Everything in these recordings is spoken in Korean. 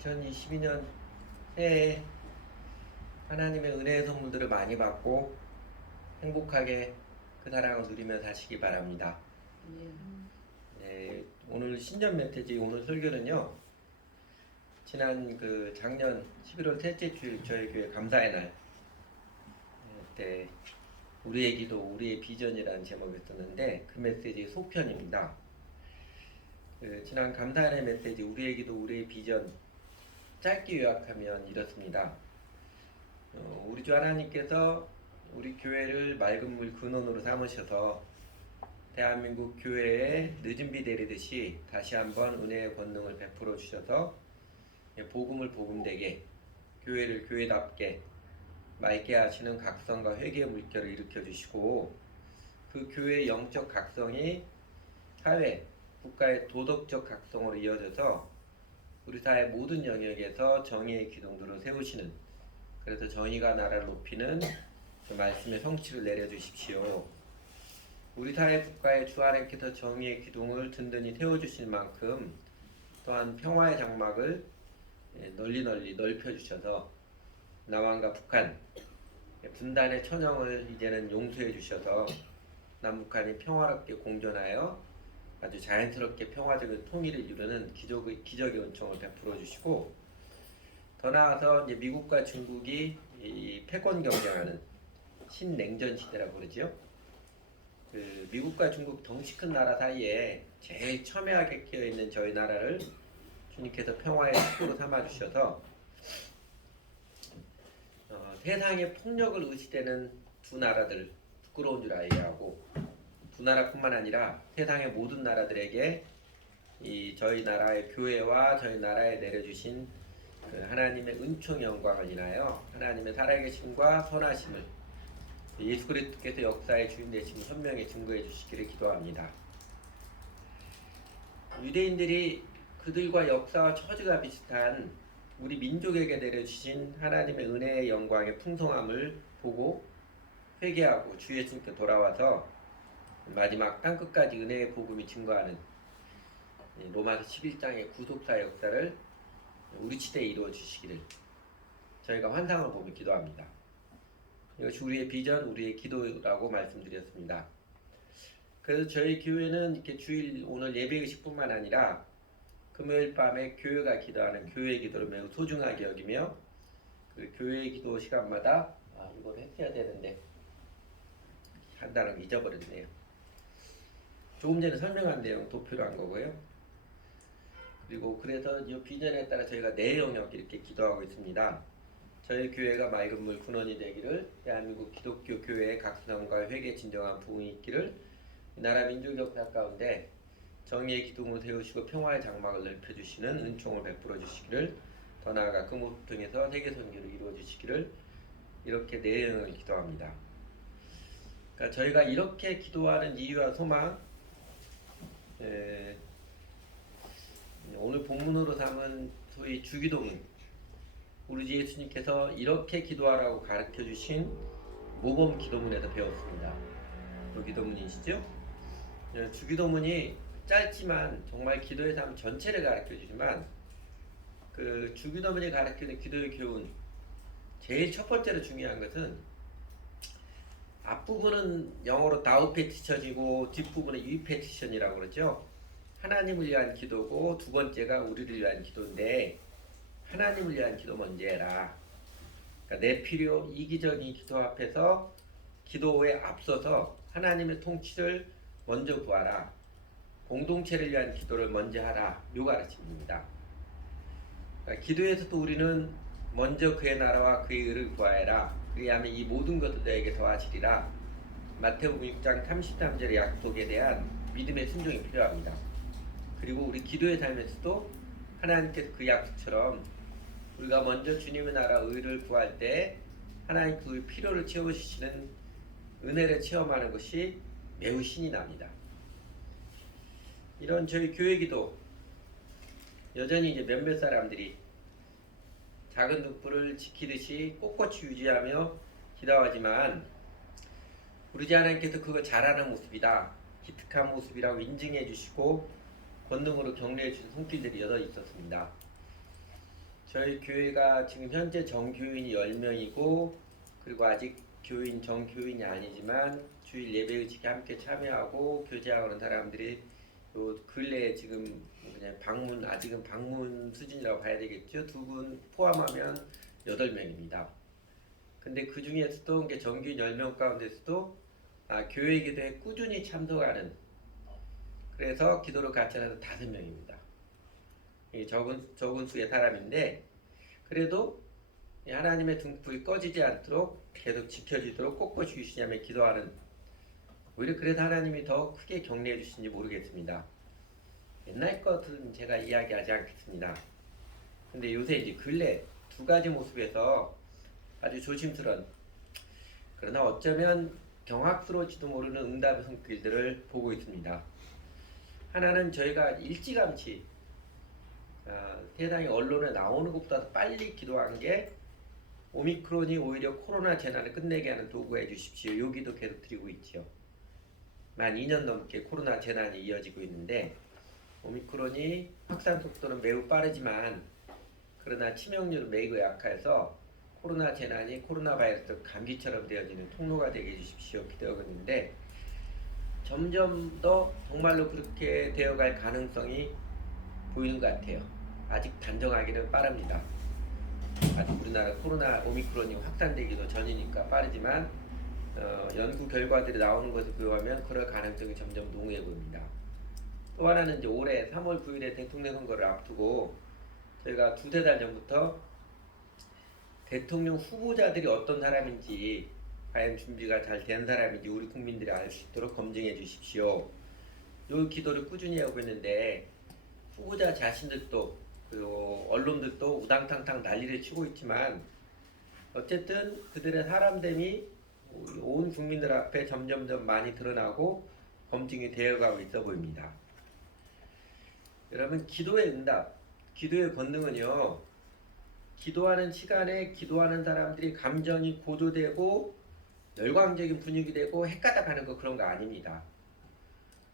2022년 새해에 하나님의 은혜의 선물들을 많이 받고 행복하게 그 사랑을 누리며 사시기 바랍니다. 네, 오늘 신년 메시지 오늘 설교는요. 지난 작년 11월 셋째 주일 저희 교회 감사의 날 때 우리의 기도, 우리의 비전이라는 제목이었었는데 그 메시지 속편입니다. 지난 감사의 날 메시지 우리의 기도, 우리의 비전 짧게 요약하면 이렇습니다. 우리 주 하나님께서 우리 교회를 맑은 물 근원으로 삼으셔서 대한민국 교회에 늦은 비 내리듯이 다시 한번 은혜의 권능을 베풀어 주셔서 복음을 복음되게, 교회를 교회답게 맑게 하시는 각성과 회개의 물결을 일으켜 주시고, 그 교회의 영적 각성이 사회, 국가의 도덕적 각성으로 이어져서 우리 사회 모든 영역에서 정의의 기둥들을 세우시는, 그래서 정의가 나라를 높이는 그 말씀의 성취를 내려주십시오. 우리 사회 국가의 주 하나님께서 정의의 기둥을 든든히 세워주신 만큼 또한 평화의 장막을 널리 넓혀주셔서 남한과 북한, 분단의 천형을 이제는 용서해 주셔서 남북한이 평화롭게 공존하여 아주 자연스럽게 평화적인 통일을 이루는 기적의 은총을 베풀어 주시고, 더 나아가서 이제 미국과 중국이 이 패권 경쟁하는 신냉전 시대라고 그러죠. 미국과 중국 덩치 큰 나라 사이에 제일 첨예하게 끼어 있는 저희 나라를 주님께서 평화의 숲으로 삼아 주셔서 세상의 폭력을 의시되는 두 나라들 부끄러운 줄 알게 하고, 두 나라뿐만 아니라 세상의 모든 나라들에게 이 저희 나라의 교회와 저희 나라에 내려주신 하나님의 은총 영광을 인하여 하나님의 살아계심과 선하심을, 예수 그리스도께서 역사의 주인 되심을 선명히 증거해 주시기를 기도합니다. 유대인들이 그들과 역사와 처지가 비슷한 우리 민족에게 내려주신 하나님의 은혜의 영광의 풍성함을 보고 회개하고 주 예수님께 돌아와서 마지막 땅끝까지 은혜의 복음이 증거하는 로마서 11장의 구속사 역사를 우리 시대에 이루어 주시기를 저희가 환상을 보며 기도합니다. 이것이 우리의 비전, 우리의 기도라고 말씀드렸습니다. 그래서 저희 교회는 이렇게 주일 오늘 예배의식뿐만 아니라 금요일 밤에 교회가 기도하는 교회 기도를 매우 소중하게 여기며, 그 교회 기도 시간마다 이걸 했어야 되는데 한다는 거 잊어버렸네요. 조금 전에 설명한 내용 도표로 한 거고요. 그리고 그래서 이 비전에 따라 저희가 네 영역 이렇게 기도하고 있습니다. 저희 교회가 맑은 물 근원이 되기를, 대한민국 기독교 교회의 각성과 회개 진정한 부흥이 있기를, 나라 민족 역사 가운데 정의의 기둥을 세우시고 평화의 장막을 넓혀주시는 은총을 베풀어 주시기를, 더 나아가 그 모습 통해서 세계 선교를 이루어 주시기를, 이렇게 내용을 기도합니다. 그러니까 저희가 이렇게 기도하는 이유와 소망, 오늘 본문으로 삼은 소위 주기도문, 우리 주 예수님께서 이렇게 기도하라고 가르쳐 주신 모범 기도문에서 배웠습니다. 그 기도문이시죠? 주기도문이 짧지만 정말 기도의 삶 전체를 가르쳐 주지만, 그 주기도문이 가르치는 기도의 교훈, 제일 첫 번째로 중요한 것은 앞부분은 영어로 다우 페티션이고 뒷부분은 위 페티션이라고 그러죠. 하나님을 위한 기도고 두 번째가 우리를 위한 기도인데, 하나님을 위한 기도 먼저 해라. 그러니까 내 필요, 이기적인 기도 앞에서 기도에 앞서서 하나님의 통치를 먼저 구하라. 공동체를 위한 기도를 먼저 하라. 요 가르침입니다. 그러니까 기도에서도 우리는 먼저 그의 나라와 그의 의를 구하여라. 그리하면 이 모든 것을 너에게 더하시리라. 마태복음 6장 33절의 약속에 대한 믿음의 순종이 필요합니다. 그리고 우리 기도의 삶에서도 하나님께서 그 약속처럼 우리가 먼저 주님의 나라 의를 구할 때 하나님 그 필요를 채워주시는 은혜를 체험하는 것이 매우 신이 납니다. 이런 저희 교회 기도, 여전히 이제 몇몇 사람들이 작은 등불을 지키듯이 꼿꼿이 유지하며 기도하지만, 우리 주 하나님께서 그거 잘하는 모습이다, 기특한 모습이라고 인증해 주시고 권능으로 격려해 주신 손길들이 여러 있었습니다. 저희 교회가 지금 현재 정교인이 10명이고 그리고 아직 교인 정교인이 아니지만 주일 예배의식에 함께 참여하고 교제하는 사람들이 요 근래에 지금 그냥 방문 아직은 방문 수준이라고 봐야 되겠죠. 두 분 포함하면 8명입니다. 근데 그 중에서도 이게 정규인 10명 가운데서도 교회 기도에 꾸준히 참석하는 그래서 기도를 같이 하는 5명입니다. 적은 수의 사람인데 그래도 하나님의 등불이 꺼지지 않도록 계속 지켜지도록 꼿꼿이 주시냐며 기도하는 오히려 그래서 하나님이 더 크게 격려해 주신지 모르겠습니다. 옛날 것은 제가 이야기하지 않겠습니다. 근데 요새 이제 근래 두 가지 모습에서 아주 조심스러운 그러나 어쩌면 경악스러울지도 모르는 응답의 손길들을 보고 있습니다. 하나는 저희가 일찌감치 세상에 언론에 나오는 것보다 빨리 기도한 게 오미크론이 오히려 코로나 재난을 끝내게 하는 도구해 주십시오. 여기도 계속 드리고 있지요. 만 2년 넘게 코로나 재난이 이어지고 있는데 오미크론이 확산 속도는 매우 빠르지만 그러나 치명률은 매우 약해서 코로나 재난이 코로나 바이러스 감기처럼 되어지는 통로가 되게 해주십시오. 기도하고 있는데 점점 더 정말로 그렇게 되어갈 가능성이 보이는 것 같아요. 아직 단정하기는 빠릅니다. 아직 우리나라 코로나 오미크론이 확산되기도 전이니까 빠르지만 연구 결과들이 나오는 것을 비교하면 그럴 가능성이 점점 농후해 보입니다. 또 하나는 이제 올해 3월 9일에 대통령 선거를 앞두고 저희가 두세 달 전부터 대통령 후보자들이 어떤 사람인지 과연 준비가 잘 된 사람인지 우리 국민들이 알 수 있도록 검증해 주십시오. 이 기도를 꾸준히 하고 있는데 후보자 자신들도 그리고 언론들도 우당탕탕 난리를 치고 있지만 어쨌든 그들의 사람됨이 온 국민들 앞에 점점점 많이 드러나고 검증이 되어가고 있어 보입니다. 여러분 기도의 응답, 기도의 권능은요. 기도하는 시간에 기도하는 사람들이 감정이 고조되고 열광적인 분위기 되고 헷가닥하는 거 그런 거 아닙니다.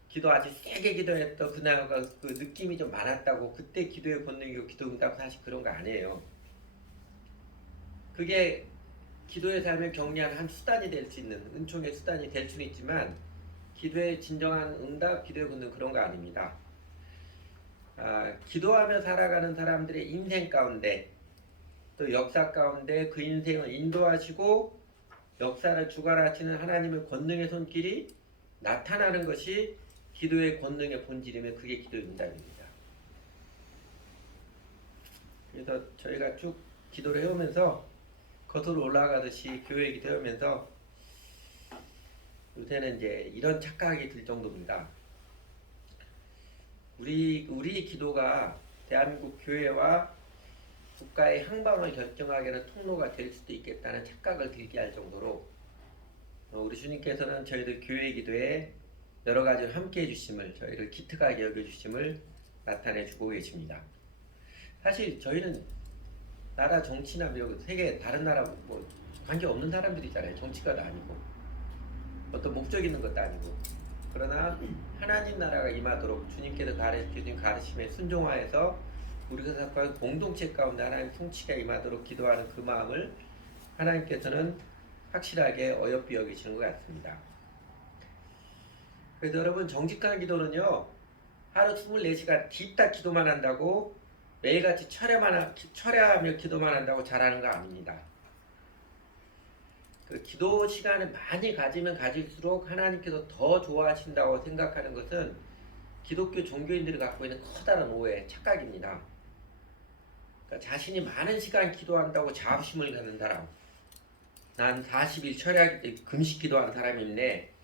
기도 아주 세게 기도했던 그날 그 느낌이 좀 많았다고 그때 기도의 권능이고 기도 응답 사실 그런 거 아니에요. 그게 기도의 삶을 격려하는 한 수단이 될 수 있는 은총의 수단이 될 수는 있지만 기도의 진정한 응답, 기도의 권능 그런 거 아닙니다. 기도하며 살아가는 사람들의 인생 가운데 또 역사 가운데 그 인생을 인도하시고 역사를 주관하시는 하나님의 권능의 손길이 나타나는 것이 기도의 권능의 본질이면 그게 기도의 응답입니다. 그래서 저희가 쭉 기도를 해오면서 거슬러 올라가듯이 교회 기도하면서 요새는 이제 이런 착각이 들 정도입니다. 우리 기도가 대한민국 교회와 국가의 향방을 결정하게 하는 통로가 될 수도 있겠다는 착각을 들게 할 정도로 우리 주님께서는 저희들 교회 기도에 여러 가지를 함께 해주심을 저희를 기특하게 여겨주심을 나타내주고 계십니다. 사실 저희는 나라 정치나 세계 다른 나라 뭐 관계없는 사람들이잖아요. 정치가도 아니고 어떤 목적 있는 것도 아니고 그러나 하나님 나라가 임하도록 주님께서 가르쳐주신 가르침에 순종하여서 우리가 생각하는 공동체 가운데 하나님 통치가 임하도록 기도하는 그 마음을 하나님께서는 확실하게 어여삐 여기시는 것 같습니다. 그래서 여러분 정직한 기도는요 하루 24시간 딥다 기도만 한다고 매일같이 철야하며 기도만 한다고 잘하는 거 아닙니다. 그 기도 시간을 많이 가지면 가질수록 하나님께서 더 좋아하신다고 생각하는 것은 기독교 종교인들이 갖고 있는 커다란 오해, 착각입니다. 그러니까 자신이 많은 시간 기도한다고 자부심을 갖는 사람, 난 40일 철야 금식 기도하는 사람인데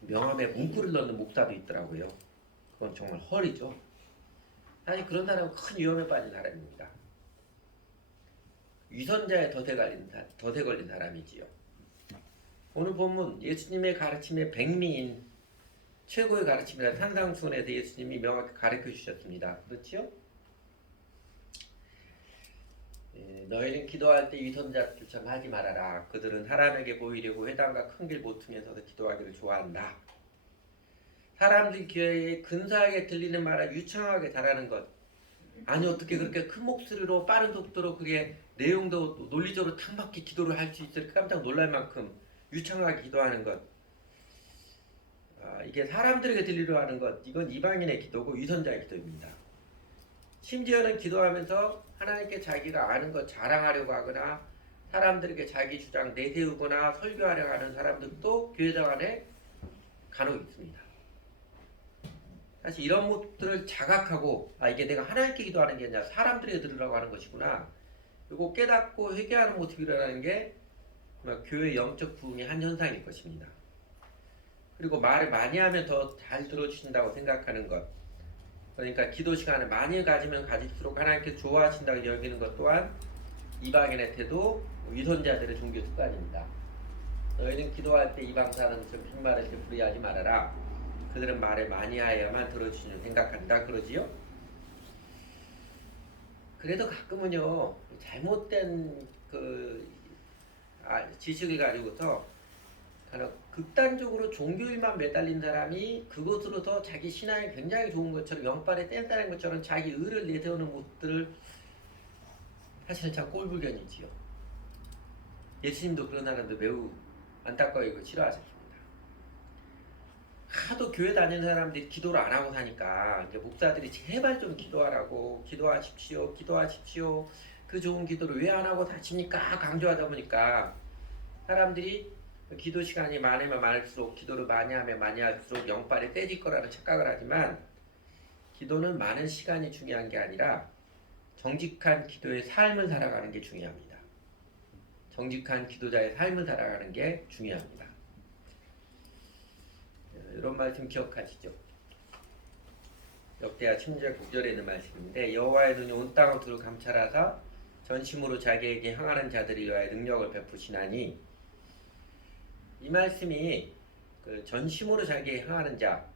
명함에 문구를 넣는 목사도 있더라고요. 그건 정말 헐이죠. 사실 그런 사람은 큰 위험에 빠진 사람입니다. 위선자의 덫에 걸린 사람이지요. 오늘 본문 예수님의 가르침의 백미인 최고의 가르침이라 산상수훈에서 예수님이 명확히 가르쳐 주셨습니다. 그렇지요? 너희는 기도할 때 위선자들처럼 하지 말아라. 그들은 사람에게 보이려고 회당과 큰 길 모퉁이에 서서 기도하기를 좋아한다. 사람들 귀에 근사하게 들리는 말을 유창하게 잘하는 것 아니 어떻게 그렇게 큰 목소리로 빠른 속도로 그게 내용도 논리적으로 탕밖에 기도를 할 수 있을까 깜짝 놀랄 만큼 유창하게 기도하는 것. 이게 사람들에게 들리려 하는 것. 이건 이방인의 기도고 위선자의 기도입니다. 심지어는 기도하면서 하나님께 자기가 아는 것 자랑하려고 하거나 사람들에게 자기 주장 내세우거나 설교하려고 하는 사람들도 교회당 안에 간혹 있습니다. 사실 이런 것들을 자각하고 이게 내가 하나님께 기도하는 게 아니라 사람들에게 들으라고 하는 것이구나. 이거 깨닫고 회개하는 모습이라는 게 교회 영적 부흥의 한 현상일 것입니다. 그리고 말을 많이 하면 더 잘 들어주신다고 생각하는 것. 그러니까 기도 시간을 많이 가지면 가질수록 하나님께 좋아하신다고 여기는 것 또한 이방인의 태도, 위선자들의 종교 습관입니다. 너희는 기도할 때 이방 사람처럼 빈말을 되풀이하지 말아라. 그들은 말을 많이 하여야만 들어주시는 생각한다. 그러지요? 그래도 가끔은요 잘못된 지식을 가지고서 극단적으로 종교일만 매달린 사람이 그것으로서 자기 신앙이 굉장히 좋은 것처럼 영빨에 뗀다는 것처럼 자기 의를 내세우는 모습들을 사실은 참 꼴불견이지요. 예수님도 그런 사람들 매우 안타까워하고 싫어하셨습니다. 하도 교회 다니는 사람들이 기도를 안 하고 사니까 이제 목사들이 제발 좀 기도하라고 기도하십시오, 기도하십시오. 그 좋은 기도를 왜 안 하고 사십니까? 강조하다 보니까 사람들이 기도 시간이 많으면 많을수록 기도를 많이 하면 많이 할수록 영빨이 떼질 거라는 착각을 하지만 기도는 많은 시간이 중요한 게 아니라 정직한 기도의 삶을 살아가는 게 중요합니다. 정직한 기도자의 삶을 살아가는 게 중요합니다. 이런 말씀 기억하시죠? 역대하 10절 9절에 있는 말씀인데 여호와의 눈이 온 땅을 두루 감찰하사 전심으로 자기에게 향하는 자들을 위하여 능력을 베푸시나니 이 말씀이 전심으로 자기에게 향하는 자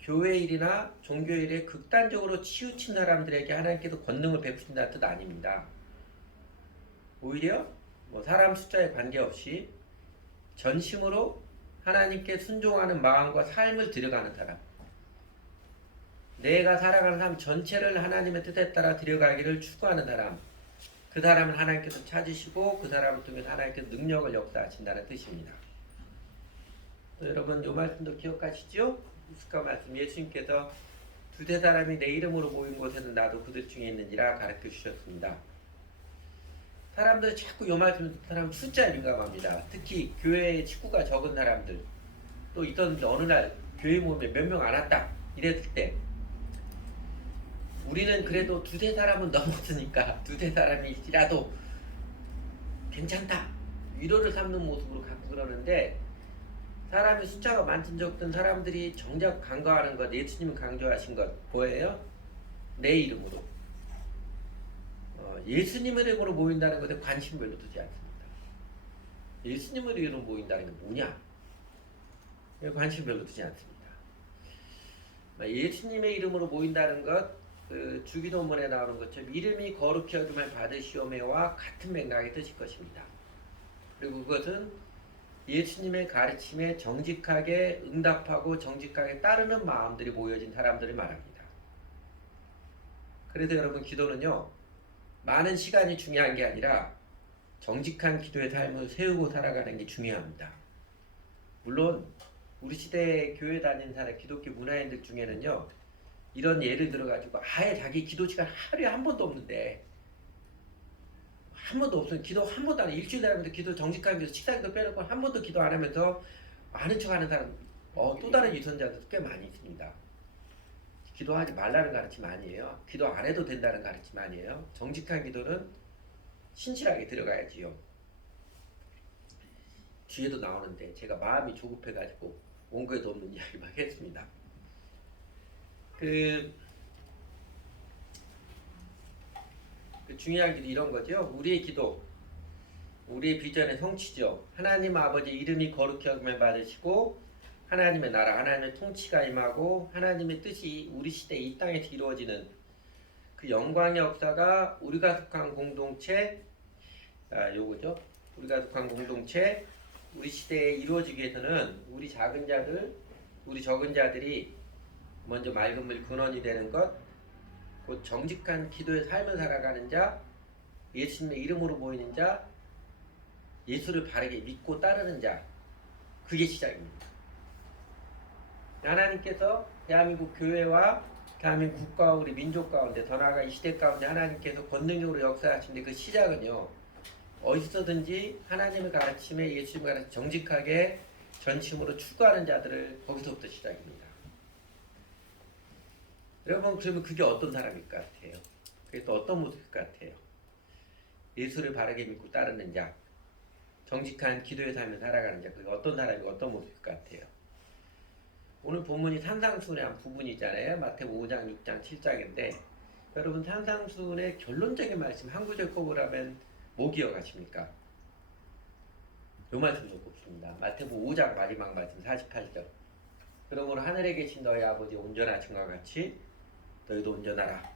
교회 일이나 종교 일에 극단적으로 치우친 사람들에게 하나님께서 권능을 베푸신다는 뜻 아닙니다. 오히려 사람 숫자에 관계없이 전심으로 하나님께 순종하는 마음과 삶을 들여가는 사람, 내가 살아가는 삶 전체를 하나님의 뜻에 따라 들여가기를 추구하는 사람, 그 사람은 하나님께서 찾으시고 그 사람을 통해 하나님께서 능력을 역사하신다는 뜻입니다. 또 여러분 이 말씀도 기억하시죠? 익숙한 말씀, 예수님께서 두세 사람이 내 이름으로 모인 곳에는 나도 그들 중에 있는지라 가르쳐 주셨습니다. 사람들이 자꾸 이 말씀을 듣는 사람은 숫자에 민감합니다. 특히 교회에 식구가 적은 사람들 또 있었는데 어느 날 교회 모임에 몇 명 안 왔다 이랬을 때 우리는 그래도 두세 사람은 넘었으니까 두세 사람이라도 괜찮다 위로를 삼는 모습으로 갖고 그러는데 사람이 숫자가 많든 적든 사람들이 정작 간과하는 것, 예수님이 강조하신 것 뭐예요? 내 이름으로 예수님의 이름으로 모인다는 것에 관심 별로 두지 않습니다. 예수님의 이름으로 모인다는 게 뭐냐? 관심 별로 두지 않습니다. 예수님의 이름으로 모인다는 것, 주기도문에 나오는 것처럼 이름이 거룩히 여김을 받으시오매와 같은 맥락의 뜻일 것입니다. 그리고 그것은 예수님의 가르침에 정직하게 응답하고 정직하게 따르는 마음들이 모여진 사람들을 말합니다. 그래서 여러분 기도는요 많은 시간이 중요한 게 아니라 정직한 기도의 삶을 세우고 살아가는 게 중요합니다. 물론 우리 시대에 교회 다니는 사람 기독교 문화인들 중에는요 이런 예를 들어가지고 아예 자기 기도 시간 하루에 한 번도 없는데 한 번도 없어요. 기도 한 번도 안 해. 일주일에 하면서 기도 정직한 기도 식사기도 빼놓고 한 번도 기도 안 하면서 아는 척하는 사람 또 다른 유선자도 꽤 많이 있습니다. 기도하지 말라는 가르침 아니에요. 기도 안 해도 된다는 가르침 아니에요. 정직한 기도는 신실하게 들어가야지요. 뒤에도 나오는데 제가 마음이 조급해가지고 원고에도 없는 이야기 막 했습니다. 그 중요한 게 이런 거죠. 우리의 기도, 우리의 비전의 성취죠. 하나님 아버지 이름이 거룩히 여김을 받으시고 하나님의 나라, 하나님의 통치가 임하고 하나님의 뜻이 우리 시대 이 땅에서 이루어지는 그 영광의 역사가 우리가 속한 공동체, 요거죠. 우리가 속한 공동체, 우리 시대에 이루어지기 위해서는 우리 작은 자들, 우리 적은 자들이 먼저 맑은 물 근원이 되는 것, 곧 정직한 기도의 삶을 살아가는 자, 예수님의 이름으로 모이는 자, 예수를 바르게 믿고 따르는 자, 그게 시작입니다. 하나님께서 대한민국 교회와 대한민국 국가와 우리 민족 가운데, 더 나아가 이 시대 가운데 하나님께서 권능적으로 역사하시는데, 그 시작은요, 어디서든지 하나님의 가르침에, 예수님의 가르침 정직하게 전심으로 추구하는 자들을 거기서부터 시작입니다. 여러분, 그러면 그게 어떤 사람일 것 같아요? 그게 또 어떤 모습일 것 같아요? 예수를 바르게 믿고 따르는 자, 정직한 기도의 삶을 살아가는 자, 그게 어떤 사람이고 어떤 모습일 것 같아요? 오늘 본문이 산상수훈의 한 부분이잖아요. 마태복음 5장, 6장, 7장인데, 여러분 산상수훈의 결론적인 말씀 한 구절 꼽으라면 뭐 기억하십니까? 요 말씀 좀 꼽습니다. 마태복음 5장 마지막 말씀 48절. 그러므로 하늘에 계신 너희 아버지 온전하신 것 같이 너희도 온전하라.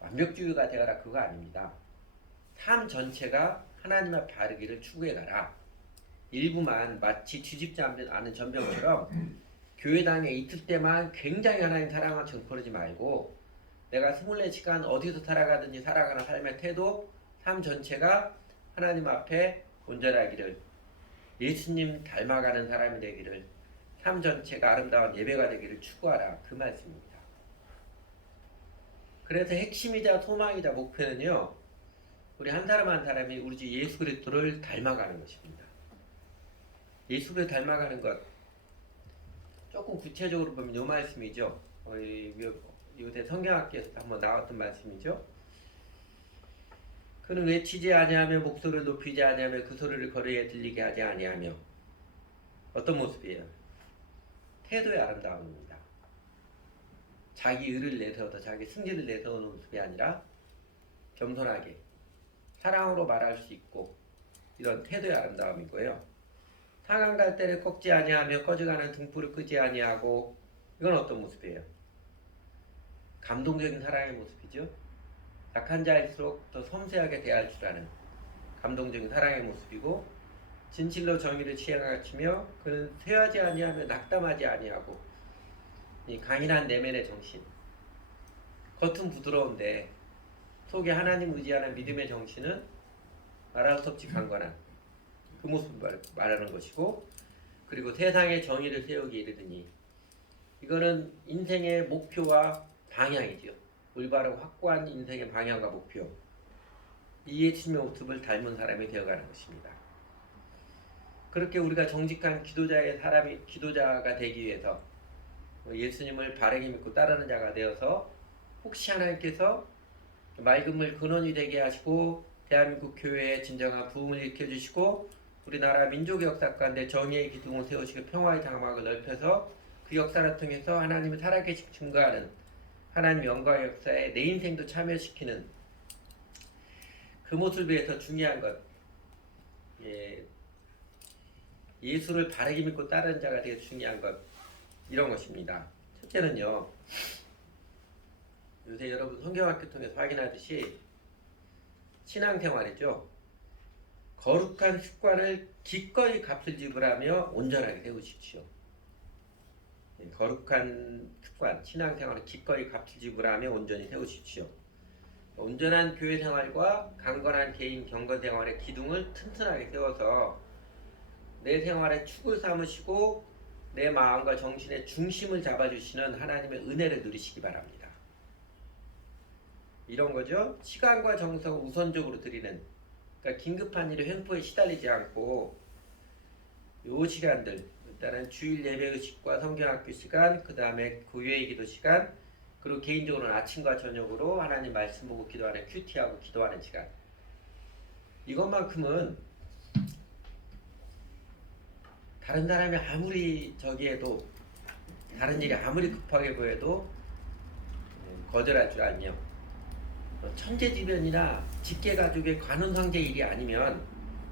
완벽주의가 되어라, 그거 아닙니다. 삶 전체가 하나님 앞에 바르기를 추구해가라. 일부만 마치 뒤집지 않은 전병처럼 교회당에 있을 때만 굉장히 하나님 사랑한 척 그러지 말고, 내가 24시간 어디서 살아가든지 살아가는 삶의 태도, 삶 전체가 하나님 앞에 온전하기를, 예수님 닮아가는 사람이 되기를, 삶 전체가 아름다운 예배가 되기를 추구하라, 그 말씀입니다. 그래서 핵심이자 소망이자 목표는요, 우리 한 사람 한 사람이 우리 주 예수 그리스도를 닮아가는 것입니다. 예수 그리스도 닮아가는 것, 조금 구체적으로 보면 이 말씀이죠. 요새 성경학교에서 한번 나왔던 말씀이죠. 그는 외치지 아니하며 목소리를 높이지 아니하며 그 소리를 거리에 들리게 하지 아니하며. 어떤 모습이에요? 태도의 아름다움입니다. 자기 의를 내세워서 자기 승리를 내세우는 모습이 아니라 겸손하게 사랑으로 말할 수 있고, 이런 태도의 아름다움이고요. 상한 갈대를 꺾지 아니하며 꺼져가는 등불을 끄지 아니하고, 이건 어떤 모습이에요? 감동적인 사랑의 모습이죠. 약한 자일수록 더 섬세하게 대할 줄 아는 감동적인 사랑의 모습이고, 진실로 정의를 취해가르치며 그는 쇠하지 아니하며 낙담하지 아니하고, 이 강인한 내면의 정신, 겉은 부드러운데 속에 하나님 의지하는 믿음의 정신은 말할 수 없이 강건한 그 모습을 말하는 것이고, 그리고 세상의 정의를 세우기 이르더니, 이거는 인생의 목표와 방향이죠. 올바르고 확고한 인생의 방향과 목표, 이 예수님의 모습을 닮은 사람이 되어가는 것입니다. 그렇게 우리가 정직한 기도자가 되기 위해서 예수님을 바르게 믿고 따르는 자가 되어서, 혹시 하나님께서 맑은 물 근원이 되게 하시고 대한민국 교회에 진정한 부흥을 일으켜주시고 우리나라 민족의 역사 가운데 정의의 기둥을 세우시고 평화의 장막을 넓혀서 그 역사를 통해서 하나님을 살아계신 증거하는 하나님의 영광의 역사에 내 인생도 참여시키는 그 모습을 위해서 중요한 것, 예수를 바르게 믿고 따르는 자가 되게 중요한 것, 이런 것입니다. 첫째는요, 요새 여러분 성경학교 통해서 확인하듯이 신앙생활이죠. 거룩한 습관을 기꺼이 값을 지불하며 온전하게 세우십시오. 거룩한 습관, 신앙생활을 기꺼이 값을 지불하며 온전히 세우십시오. 온전한 교회 생활과 강건한 개인 경건 생활의 기둥을 튼튼하게 세워서 내 생활의 축을 삼으시고 내 마음과 정신의 중심을 잡아주시는 하나님의 은혜를 누리시기 바랍니다. 이런 거죠. 시간과 정성을 우선적으로 드리는, 그러니까 긴급한 일에 횡포에 시달리지 않고 요 시간들, 일단은 주일 예배 의식과 성경학교 시간, 그 다음에 교회 기도 시간, 그리고 개인적으로는 아침과 저녁으로 하나님 말씀 보고 기도하는 큐티하고 기도하는 시간, 이것만큼은 다른 사람이 아무리 저기해도, 다른 일이 아무리 급하게 보여도 거절할 줄 알며, 천재지변이나 직계가족의 관혼상제 일이 아니면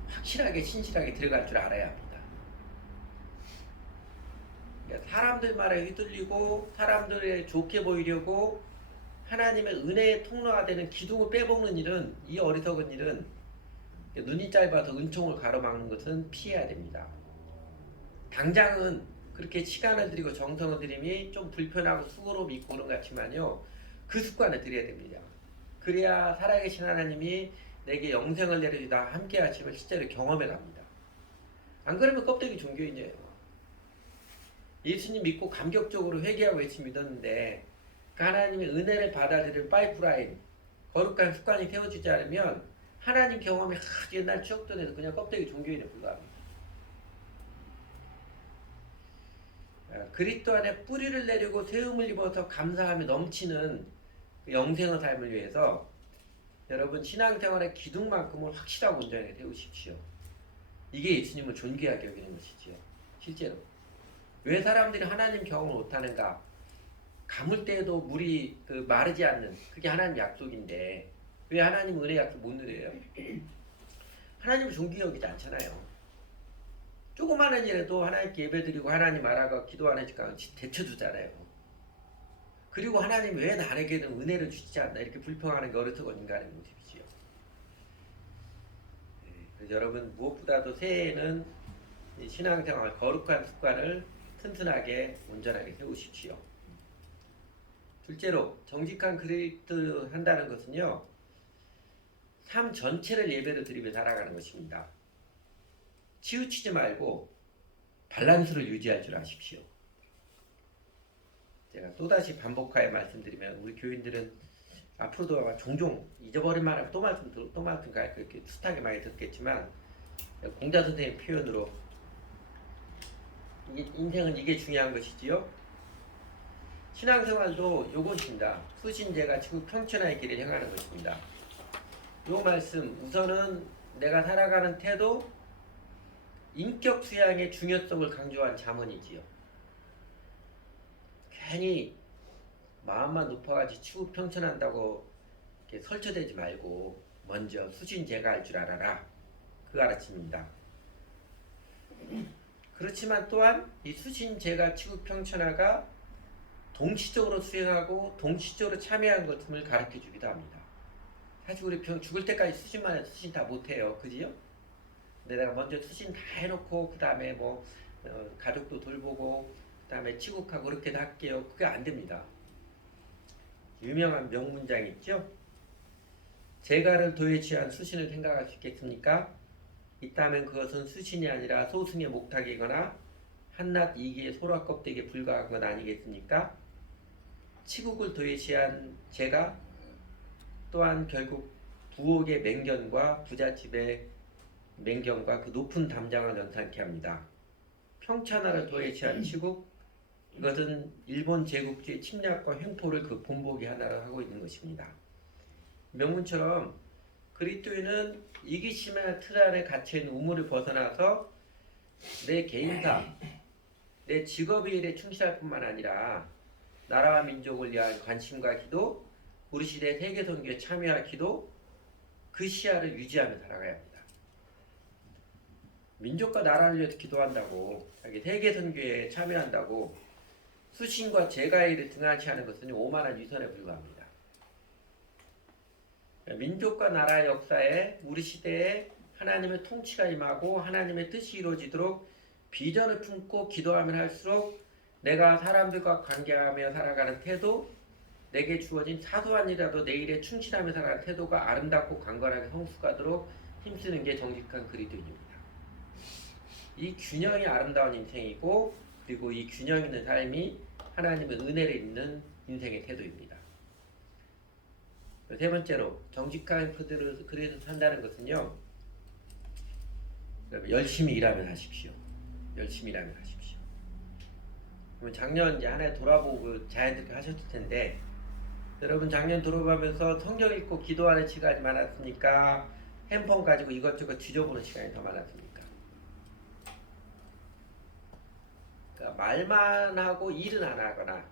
확실하게 신실하게 들어갈 줄 알아야 합니다. 그러니까 사람들 말에 휘둘리고 사람들에 좋게 보이려고 하나님의 은혜의 통로가 되는 기둥을 빼먹는 일은, 이 어리석은 일은, 눈이 짧아서 은총을 가로막는 것은 피해야 됩니다. 당장은 그렇게 시간을 들이고 정성을 들임이 좀 불편하고 수고로 믿고 그런 것 같지만요, 그 습관을 들여야 됩니다. 그래야 살아계신 하나님이 내게 영생을 내려주다 함께 하심을 실제로 경험해 갑니다. 안 그러면 껍데기 종교인이에요. 예수님 믿고 감격적으로 회개하고 예수 믿었는데 그 하나님의 은혜를 받아들일 파이프라인, 거룩한 습관이 태워지지 않으면 하나님 경험이 아주 옛날 추억도 내서 그냥 껍데기 종교인에 불과합니다. 그리스도 안에 뿌리를 내리고 세움을 입어서 감사함이 넘치는 그 영생의 삶을 위해서 여러분 신앙생활의 기둥만큼은 확실하고 온전하게 세우십시오. 이게 예수님을 존귀하게 여기는 것이지요. 실제로 왜 사람들이 하나님 경험을 못하는가? 가물 때에도 물이 마르지 않는 그게 하나님 약속인데 왜 하나님 은혜 약속 못 누려요? 하나님을 존귀히 여기지 않잖아요. 조그마한 일에도 하나님께 예배드리고 하나님 알아가 기도하는 시간 대쳐주잖아요. 그리고 하나님 왜 나에게는 은혜를 주시지 않나 이렇게 불평하는 게 어리석은 인간의 모습이지요. 그래서 여러분 무엇보다도 새해에는 신앙생활 거룩한 습관을 튼튼하게 온전하게 세우십시오. 둘째로 정직한 그리스도 한다는 것은요. 삶 전체를 예배로 드리며 살아가는 것입니다. 치우치지 말고 밸런스를 유지할 줄 아십시오. 제가 또다시 반복하여 말씀드리면 우리 교인들은 앞으로도 종종 잊어버린 말하면 또 말씀 그렇게 숱하게 많이 듣겠지만 공자 선생님 표현으로 인생은 이게 중요한 것이지요. 신앙생활도 요것입니다. 수신제가 지구 평천하의 길을 향하는 것입니다. 요 말씀 우선은 내가 살아가는 태도 인격 수양의 중요성을 강조한 잠언이지요. 괜히 마음만 높아가지고 치고 평천한다고 이렇게 설쳐대지 말고 먼저 수신제가 할 줄 알아라. 그 가르침입니다. 그렇지만 또한 이 수신제가 치고 평천하가 동시적으로 수행하고 동시적으로 참여한 것임을 가르쳐 주기도 합니다. 사실 우리 죽을 때까지 수신만 해도 수신 다 못해요. 그지요? 근데 내가 먼저 수신 다 해놓고 그 다음에 가족도 돌보고 그 다음에 치국하고 그렇게 할게요. 그게 안 됩니다. 유명한 명문장 있죠? 재가를 도에 취한 수신을 생각할 수 있겠습니까? 있다면 그것은 수신이 아니라 소승의 목탁이거나 한낱 이기의 소라 껍데기에 불과한 건 아니겠습니까? 치국을 도에 취한 재가 또한 결국 부옥의 맹견과 부잣집의 맹견과 그 높은 담장을 연상케 합니다. 평천하를 도에 취한 치국, 이것은 일본 제국주의 침략과 횡포를 그 본보기 하나로 하고 있는 것입니다. 명문처럼 그리스도인은 이기심의 틀 안에 갇혀있는 우물을 벗어나서 내 개인사, 내 직업의 일에 충실할 뿐만 아니라 나라와 민족을 위한 관심과 기도, 우리 시대 세계 선교에 참여할 기도, 그 시야를 유지하며 살아가야 합니다. 민족과 나라를 위해서 기도한다고, 세계 선교에 참여한다고 수신과 재가의 일을 등한시 하는 것은 오만한 위선에 불과합니다. 민족과 나라의 역사에 우리 시대에 하나님의 통치가 임하고 하나님의 뜻이 이루어지도록 비전을 품고 기도하면 할수록 내가 사람들과 관계하며 살아가는 태도, 내게 주어진 사소한 일이라도 내 일에 충실하며 살아가는 태도가 아름답고 강건하게 성숙하도록 힘쓰는 게 정직한 그리스도인입니다. 이 균형이 아름다운 인생이고 그리고 이 균형 있는 삶이 하나님의 은혜를 입는 인생의 태도입니다. 세 번째로 정직한 그리스도로 산다는 것은요. 열심히 일하면 하십시오. 열심히 일하면 하십시오. 그러면 작년 이제 한 해 돌아보고 자연스럽게 하셨을 텐데 여러분 작년 돌아보면서 성경 읽고 기도하는 시간이 많았습니까? 핸폰 가지고 이것저것 뒤져보는 시간이 더 많았습니까? 그러니까 말만 하고 일은 안 하거나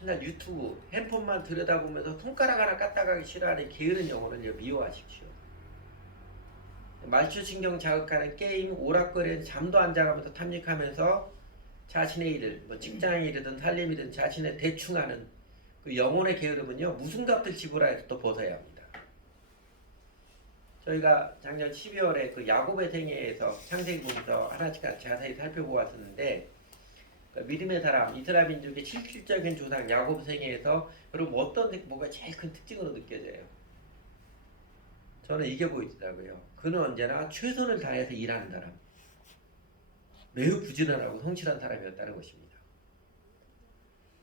맨날 유튜브, 핸폰만 들여다보면서 손가락 하나 까딱하기 싫어하는 게으른 영혼을 미워하십시오. 말초신경 자극하는 게임, 오락거리는 잠도 안 자가면서 탐닉하면서 자신의 일을, 직장의 일이든 살림이든 자신의 대충하는 그 영혼의 게으름은요, 무슨 값을 지불하여서 또 벗어야 합니다. 저희가 작년 12월에 그 야곱의 생애에서 창세기 보면서 하나씩 자세히 살펴보았었는데 그러니까 믿음의 사람, 이스라엘 민족의 실질적인 조상 야곱 생애에서 여러분 뭐가 제일 큰 특징으로 느껴져요? 저는 이게 보이더라고요. 그는 언제나 최선을 다해서 일하는 사람, 매우 부지런하고 성실한 사람이었다는 것입니다.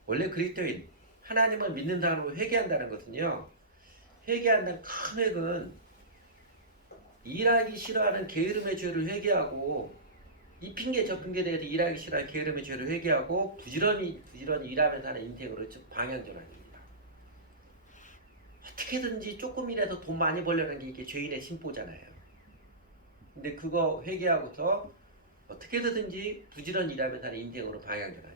원래 그리스도인, 하나님을 믿는 사람으로 회개한다는 것은요, 회개한다는 큰 핵은 일하기 싫어하는 게으름의 죄를 회개하고, 이 핑계 저 핑계에 대해서 일하기 싫어하는 게으름의 죄를 회개하고 부지런히 일하면서 하는 인생으로 방향전환입니다. 어떻게든지 조금이라도 돈 많이 벌려는 게 이게 죄인의 심보잖아요. 근데 그거 회개하고서 어떻게든지 부지런히 일하면서 하는 인생으로 방향전환입니다.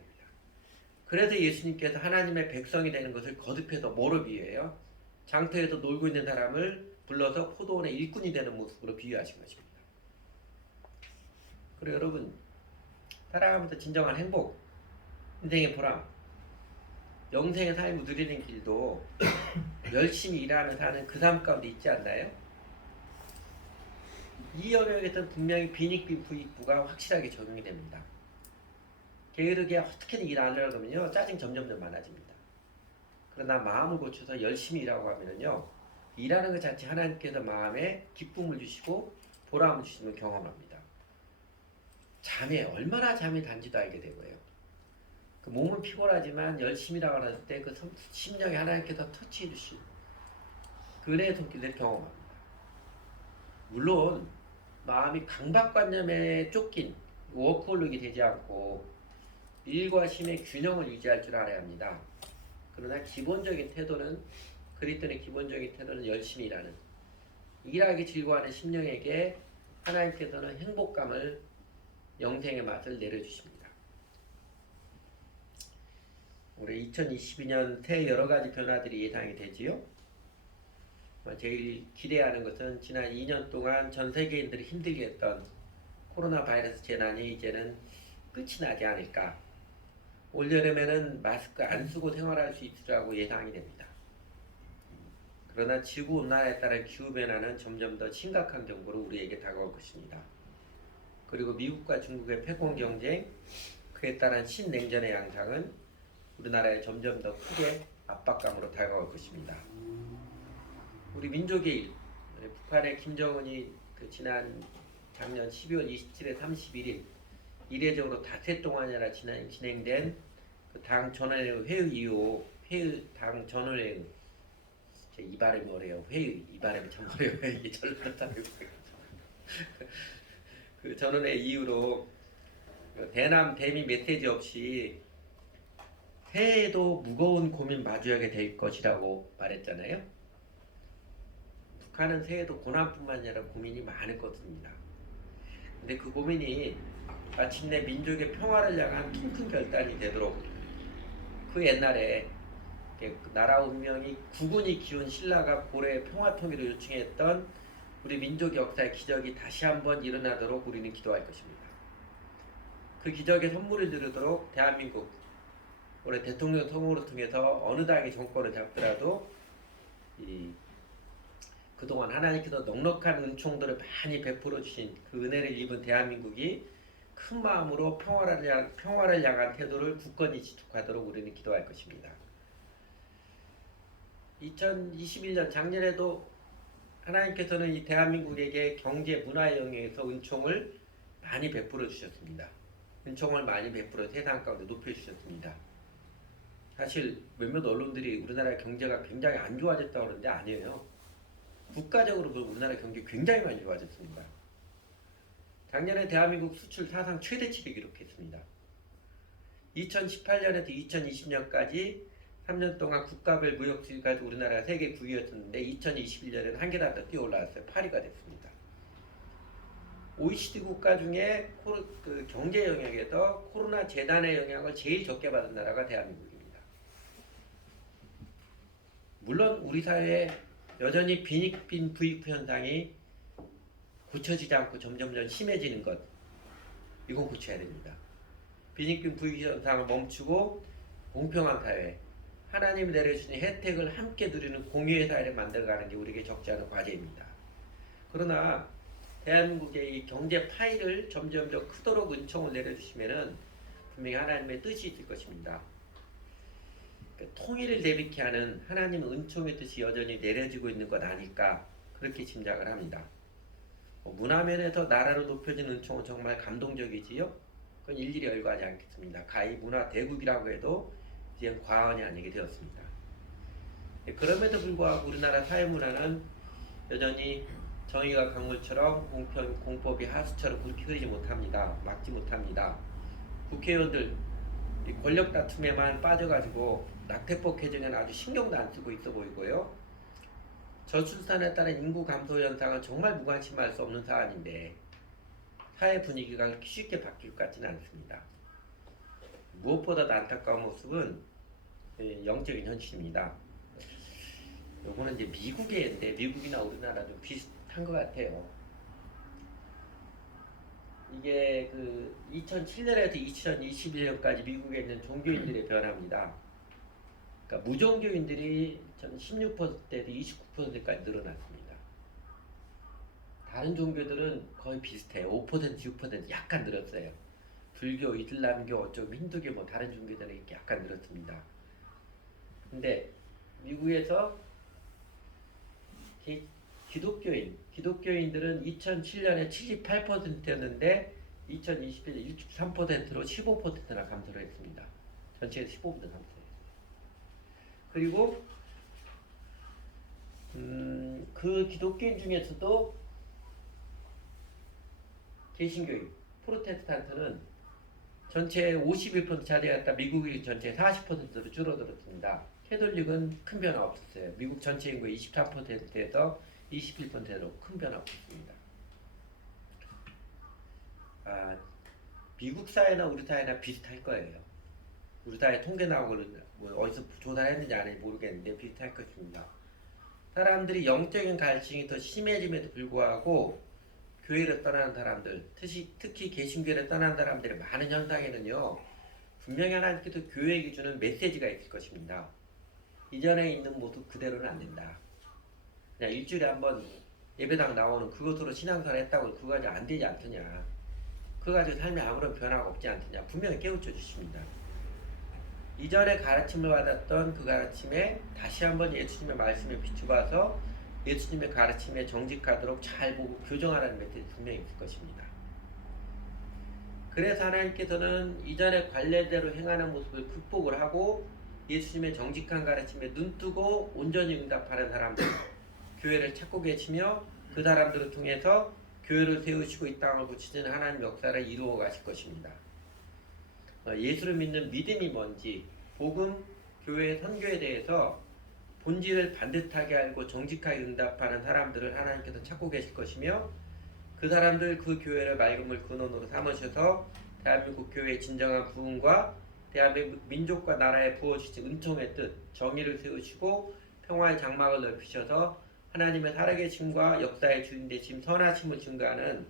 그래서 예수님께서 하나님의 백성이 되는 것을 거듭해서 뭐로 비유해요? 장터에서 놀고 있는 사람을 불러서 포도원의 일꾼이 되는 모습으로 비유하신 것입니다. 그리고 여러분, 살아가면서 진정한 행복, 인생의 보람, 영생의 삶을 누리는 길도 열심히 일하며 사는 그 삶 가운데 있지 않나요? 이 영역에서는 분명히 빈익빈 부익부가 확실하게 적용이 됩니다. 게으르게 어떻게든 일 안 하려고 하면요, 짜증 점점 더 많아집니다. 그러나 마음을 고쳐서 열심히 일하고 하면요, 일하는 것 자체 하나님께서 마음에 기쁨을 주시고 보람을 주시는 걸 경험합니다. 얼마나 잠이 단지도 알게 되고요. 그 몸은 피곤하지만 열심히 일하고 할 때 그 심령에 하나님께서 터치해 주신 그 은혜의 손길을 경험합니다. 물론 마음이 강박관념에 쫓긴 워크홀릭이 되지 않고 일과 쉼의 균형을 유지할 줄 알아야 합니다. 그러나 기본적인 태도는 그리스도인의 기본적인 태도는 열심히 일하기 즐거워하는 심령에게 하나님께서는 행복감을 영생의 맛을 내려주십니다. 올해 2022년 새해 여러 가지 변화들이 예상이 되지요. 제일 기대하는 것은 지난 2년 동안 전 세계인들이 힘들게 했던 코로나 바이러스 재난이 이제는 끝이 나지 않을까. 올여름에는 마스크 안 쓰고 생활할 수 있으라고 예상이 됩니다. 그러나 지구온난화에 따른 기후변화는 점점 더 심각한 경고로 우리에게 다가올 것입니다. 그리고 미국과 중국의 패권경쟁, 그에 따른 신냉전의 양상은 우리나라에 점점 더 크게 압박감으로 다가올 것입니다. 우리 민족의 일, 북한의 김정은이 작년 12월 27일, 31일 이례적으로 닷새 동안이나 진행된 그 당 전원회의 이후 당 전원회의 이 발음이 어려요. 이 발음이 참 어려워요. 이게 절로 그 전원회의 이후로 대남 대미 메시지 없이 새해에도 무거운 고민 마주하게 될 것이라고 말했잖아요. 북한은 새해도 고난뿐만 아니라 고민이 많을 것입니다. 근데 그 고민이 마침내 민족의 평화를 향한 큰 결단이 되도록 그 옛날에 나라 운명이 국군이 기운 신라가 고래의 평화 통일을 요청했던 우리 민족 역사의 기적이 다시 한번 일어나도록 우리는 기도할 것입니다. 그 기적의 선물을 드리도록 대한민국 올해 대통령 선거를 통해서 어느 당이 정권을 잡더라도 그동안 하나님께서 넉넉한 은총들을 많이 베풀어 주신 그 은혜를 입은 대한민국이 큰 마음으로 평화를 향한 태도를 굳건히 지속하도록 우리는 기도할 것입니다. 2021년 작년에도 하나님께서는 이 대한민국에게 경제 문화의 영역에서 은총을 많이 베풀어 주셨습니다. 은총을 많이 베풀어 세상 가운데 높여 주셨습니다. 사실 몇몇 언론들이 우리나라 경제가 굉장히 안 좋아졌다고 그러는데 아니에요. 국가적으로 우리나라 경제 굉장히 많이 좋아졌습니다. 작년에 대한민국 수출 사상 최대치를 기록했습니다. 2018년에서 2020년까지 3년 동안 국가별 무역 수입 가지고 우리나라가 세계 9위였었는데 2021년에는 한 계단 더 뛰어 올라왔어요. 8위가 됐습니다. OECD 국가 중에 그 경제 영역에서 코로나 재난의 영향을 제일 적게 받은 나라가 대한민국입니다. 물론 우리 사회에 여전히 빈익빈 부익부 현상이 고쳐지지 않고 점점 심해지는 것, 이건 고쳐야 됩니다. 빈익빈 부익 현상을 멈추고 공평한 사회, 하나님이 내려주신 혜택을 함께 누리는 공유의 사회를 만들어가는 게 우리에게 적지 않은 과제입니다. 그러나 대한민국의 이 경제 파이를 점점 더 크도록 은총을 내려주시면은 분명히 하나님의 뜻이 있을 것입니다. 그러니까 통일을 대비케 하는 하나님의 은총의 뜻이 여전히 내려지고 있는 것 아닐까 그렇게 짐작을 합니다. 문화면에서 나라로 높여진 은총은 정말 감동적이지요. 그건 일일이 열거하지 않겠습니다. 가히 문화 대국이라고 해도 이제 과언이 아니게 되었습니다. 그럼에도 불구하고 우리나라 사회문화는 여전히 정의가 강물처럼 공법이 하수처럼 그렇게 흐르지 못합니다. 막지 못합니다. 국회의원들 권력 다툼에만 빠져가지고 낙태법 개정에는 아주 신경도 안 쓰고 있어 보이고요. 저출산에 따른 인구 감소 현상은 정말 무관심할 수 없는 사안인데 사회 분위기가 그렇게 쉽게 바뀔 것 같지는 않습니다. 무엇보다도 안타까운 모습은 영적인 현실입니다. 요거는 이제 미국의 예인데 미국이나 우리나라 좀 비슷한 것 같아요. 이게 그 2007년에서 2021년까지 미국에 있는 종교인들의 변화입니다. 그러니까 무종교인들이 전 16%에서 29%까지 늘어났습니다. 다른 종교들은 거의 비슷해요. 5%, 6% 약간 늘었어요. 불교, 이슬람교, 어쩌고 힌두교 뭐 다른 종교들은 이렇게 약간 늘었습니다. 근데 미국에서 기독교인들은 2007년에 78%였는데 2021년 63%로 15%나 감소를 했습니다. 전체에서 15% 감소했어요. 그리고 그 기독교인 중에서도 개신교인, 프로테스탄트는 전체 51% 차지했다. 미국의 전체 40%로 줄어들었습니다. 캐톨릭은 큰 변화 없었어요. 미국 전체 인구의 23%에서 21%로 큰 변화 없었습니다. 미국 사회나 우리 사회나 비슷할 거예요. 우리 사회 통계 나온 걸로 뭐 어디서 조사를 했는지 안 했는지 모르겠는데 비슷할 것입니다. 사람들이 영적인 갈증이 더 심해짐에도 불구하고 교회를 떠나는 사람들, 특히 개신교를 떠나는 사람들의 많은 현상에는요, 분명히 하나님께서 교회에게 주는 메시지가 있을 것입니다. 이전에 있는 모습 그대로는 안 된다. 그냥 일주일에 한번 예배당 나오는 그것으로 신앙생활 했다고 그거 가지고 안 되지 않느냐. 그거 가지고 삶에 아무런 변화가 없지 않느냐. 분명히 깨우쳐 주십니다. 이전에 가르침을 받았던 그 가르침에 다시 한번 예수님의 말씀에 비추어서 예수님의 가르침에 정직하도록 잘 보고 교정하라는 메시지 분명히 있을 것입니다. 그래서 하나님께서는 이전에 관례대로 행하는 모습을 극복을 하고 예수님의 정직한 가르침에 눈뜨고 온전히 응답하는 사람들, 교회를 찾고 계시며 그 사람들을 통해서 교회를 세우시고 이 땅을 고치시는 하나님 역사를 이루어 가실 것입니다. 예수를 믿는 믿음이 뭔지, 복음, 교회, 선교에 대해서 본질을 반듯하게 알고 정직하게 응답하는 사람들을 하나님께서 찾고 계실 것이며 그 사람들 그 교회를 맑음을 근원으로 삼으셔서 대한민국 교회의 진정한 부흥과 대한민국 민족과 나라에 부어주신 은총의 뜻, 정의를 세우시고 평화의 장막을 넓히셔서 하나님의 살아계심과 역사의 주인 되심, 선하심을 증거하는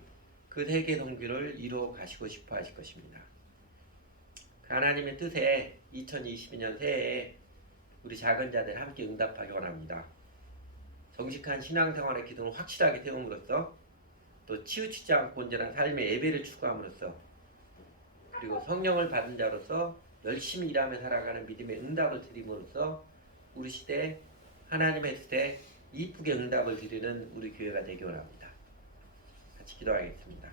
그 세계 선교를 이루어 가시고 싶어 하실 것입니다. 하나님의 뜻에 2022년 새해에 우리 작은 자들 함께 응답하기 원합니다. 정직한 신앙생활의 기둥을 확실하게 세움으로써 또 치우치지 않고 온전한 삶의 예배를 추구함으로써 그리고 성령을 받은 자로서 열심히 일하며 살아가는 믿음의 응답을 드림으로써 우리 시대에 하나님의 뜻에 이쁘게 응답을 드리는 우리 교회가 되기 원합니다. 같이 기도하겠습니다.